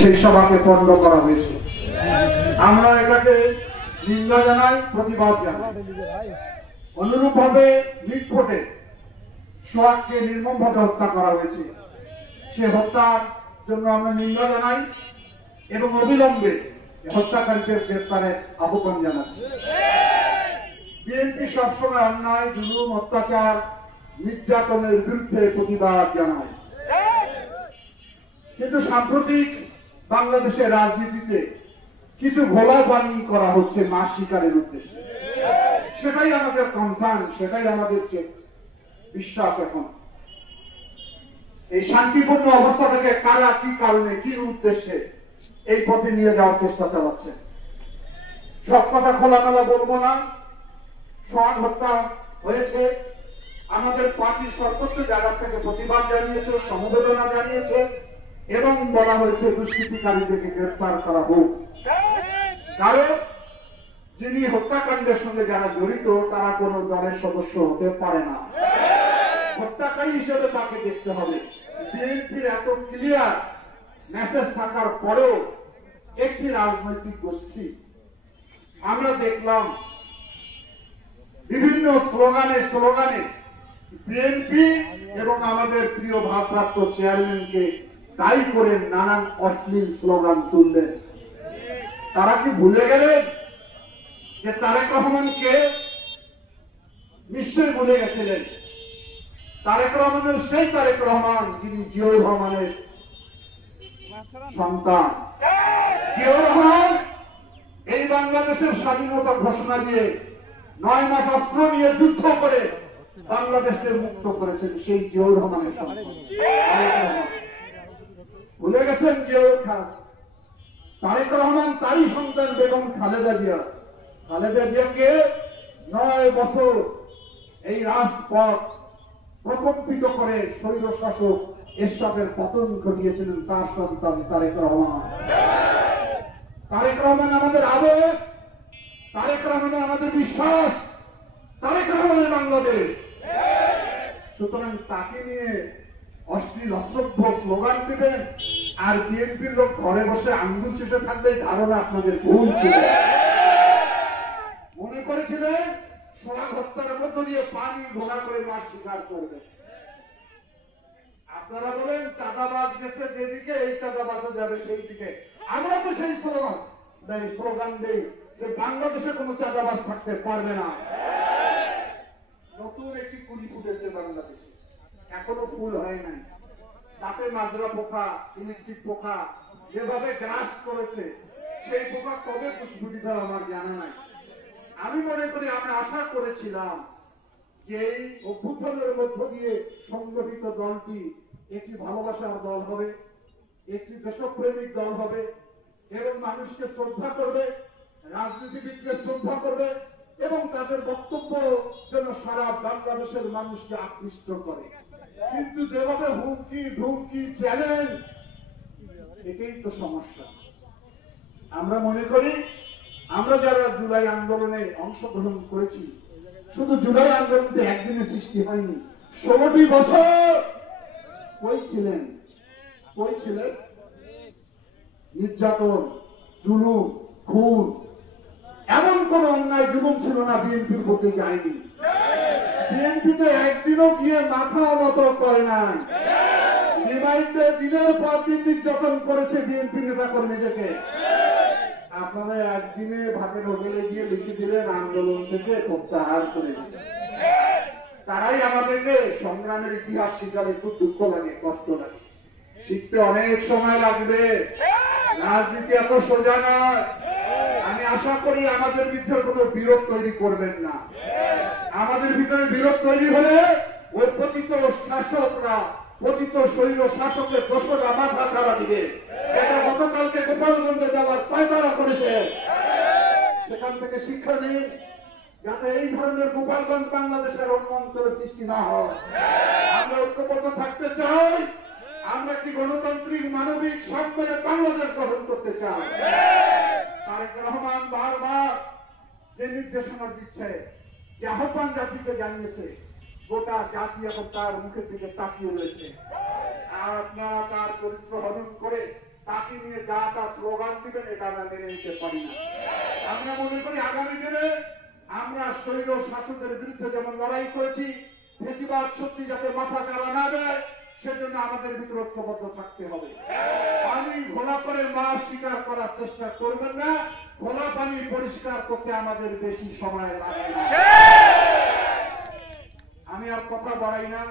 সেই সভাকে পণ্ড করা হয়েছে। আমরা এটাকে নিন্দা জানাই, প্রতিবাদ জানাই। অনুরূপভাবে মিটফোটে সোহাগকে নির্মমভাবে হত্যা করা হয়েছে, সে হত্যার জন্য আমরা নিন্দা জানাই এবং অবিলম্বে হত্যাকারীদের গ্রেফতারের আহ্বান জানাচ্ছি। বিএনপি সবসময় অন্যায়, জুলুম, অত্যাচার, নির্যাতনের বিরুদ্ধে প্রতিবাদ জানায়, কিন্তু সাম্প্রতিক বাংলাদেশের রাজনীতিতে কিছু ঘোলা পানি করা হচ্ছে মাছ শিকারের উদ্দেশ্যে। সেটাই আমাদের কনসার্ন, সেটাই আমাদের বিশ্বাস। এখন এই শান্তিপূর্ণ অবস্থাটাকে কারা কি কারণে কি উদ্দেশ্যে এই পথে নিয়ে যাওয়ার চেষ্টা চালাচ্ছে, সব কথা খোলামেলা বলবো না। সোহাগ হত্যা হয়েছে, আমাদের পার্টি সর্বোচ্চ জায়গা থেকে প্রতিবাদ জানিয়েছে, সমবেদনা জানিয়েছে এবং বলা হয়েছে দুষ্কৃতিকারীদেরকে গ্রেফতার করা হোক। কারণ যিনি হত্যাকাণ্ডের সঙ্গে যারা জড়িত তারা কোন দলের সদস্য হতে পারে না, হত্যাকারী হিসেবে তাকে দেখতে হবে। বিএনপির এত ক্লিয়ার মেসেজ থাকার পরেও একটি রাজনৈতিক গোষ্ঠী আমরা দেখলাম বিভিন্ন স্লোগানে বিএনপি এবং আমাদের প্রিয় ভারপ্রাপ্ত চেয়ারম্যানকে দায়ী করে নানান অশ্লীল স্লোগান তুললেন। তারা কি ভুলে গেলেন যে তারেক রহমানকে? নিশ্চয় ভুলে গেছিলেন। তারেক রহমানের সেই তারেক রহমান যিনি জিয়াউর রহমানের সন্তান। জিয়াউর রহমান এই বাংলাদেশের স্বাধীনতা ঘোষণা দিয়ে 9 মাস অস্ত্র নিয়ে যুদ্ধ করে বাংলাদেশকে মুক্ত করেছেন সেই জিয়াউর রহমানের সন্তান। ভুলে গেছেন জিয়াউর খান? তারেক রহমান তারই সন্তান বেগম খালেদা জিয়া। খালেদা জিয়াকে 9 বছর এই রাজপথ প্রকম্পিত করে স্বৈর শাসক এরশাদের পতন ঘটিয়েছিলেন তার সন্তান তারেক রহমান। তারেক রহমান আমাদের আবেগ, তারেক রহমান আমাদের বিশ্বাস, তারেক রহমানের বাংলাদেশ। সুতরাং তাকে নিয়ে অশ্লীল অশ্রদ্ধ স্লোগান দিবেন আর বিএনপির লোক ঘরে বসে আঙ্গুল চুষে থাকবে, ধারণা আপনাদের ভুল ছিল। মনে করেছিলেন সোহাগ হত্যার মধ্য দিয়ে পানি ঘোড়া করে মাছ শিকার করবে। আপনারা বলেন চাঁদাবাজ গেছে যেদিকে, এই চাঁদাবাজও যাবে সেই দিকে। আমরা তো সেই স্লোগান দেই যে বাংলাদেশে কোনো চাঁদাবাজ থাকতে পারবে না। নতুন একটি কুলি ফুটেছে বাংলাদেশে, এখনো ফুল হয় নাই। তাতে মাজরা পোকা, ইলেকট্রিক পোকা যেভাবে গ্রাস করেছে, সেই পোকা কবে প্রস্ফুটিত হয় আমার জানা নাই। আমি মনে করি, আমরা আশা করেছিলাম যে এই অভ্যুত্থানের মধ্য দিয়ে সংগঠিত দলটি একটি ভালোবাসার দল হবে, একটি দেশপ্রেমিক দল হবে এবং মানুষকে শ্রদ্ধা করবে, রাজনীতিবিদকে শ্রদ্ধা করবে এবং তাদের বক্তব্য যেন সারা বাংলাদেশের মানুষকে আকৃষ্ট করে। কিন্তু যেভাবে হুমকি ধুমকি চ্যালেঞ্জ, এটাই তো সমস্যা। আমরা মনে করি আমরা যারা জুলাই আন্দোলনে অংশগ্রহণ করেছি, শুধু জুলাই আন্দোলনতে একদিনে সৃষ্টি হয়নি, 16টি বছর কই ছিলেন? নির্যাতন, জুলুম, খুন, এমন কোন অন্যায় জুলুম ছিল না বিএনপির প্রতি যায়নি। বিএনপিতে একদিনও গিয়ে মাথা নত করে নাই। রিমাইন্ডে দিনের পর দিন নির্যাতন করেছে বিএনপি নেতা কর্মীদেরকে। আপনারা একদিনে ভাতের হোটেলে গিয়ে লিখে দিলেন আন্দোলন থেকে প্রত্যাহার করে দিলেন। তারাই আমাদেরকে সংগ্রামের ইতিহাস শিখালে খুব দুঃখ লাগে, কষ্ট লাগে। শিখতে অনেক সময় লাগবে, রাজনীতি এত সোজা নয়। আমি আশা করি আমাদের ভিতরে কোনো বিরোধ তৈরি করবেন না। আমাদের ভিতরে বিরোধ তৈরি হলে ওই পতিত শাসকরা, পতিত শৈল শাসকের দোষরা মাথা ছাড়া দিবে। এটা গতকালকে গোপালগঞ্জে যাওয়ার পায়তারা করেছে, সেখান থেকে শিক্ষা নিন যাতে এই ধরনের গোপালগঞ্জ বাংলাদেশের অন্য অঞ্চলে সৃষ্টি না হয়। আমরা ঐক্যবদ্ধ থাকতে চাই, আমরা কি গণতান্ত্রিক মানবিক সাম্যের বাংলাদেশ গঠন করতে চাই। তারেক রহমান বারবার যে নির্দেশনা দিচ্ছে, যে আহ্বান জাতিকে জানিয়েছে, গোটা জাতি এখন তার মুখের দিকে তাকিয়ে রয়েছে। আর আপনারা তার চরিত্র হনন করে তাকে নিয়ে যা তা স্লোগান দিবেন, এটা আমরা মেনে নিতে পারি না। আমরা মনে করি আগামী দিনে আমরা স্বৈর শাসকের বিরুদ্ধে যেমন লড়াই করেছি, ফেসিবাদ শক্তি যাতে মাথা চালা না দেয়, সেজন্য আমাদের ভিতরে ঐক্যবদ্ধ থাকতে হবে। পানি ঘোলা করে মাছ শিকার করার চেষ্টা করবেন না, ঘোলা পানি পরিষ্কার করতে আমাদের বেশি সময় লাগে না। আমি আর কথা বাড়াই না।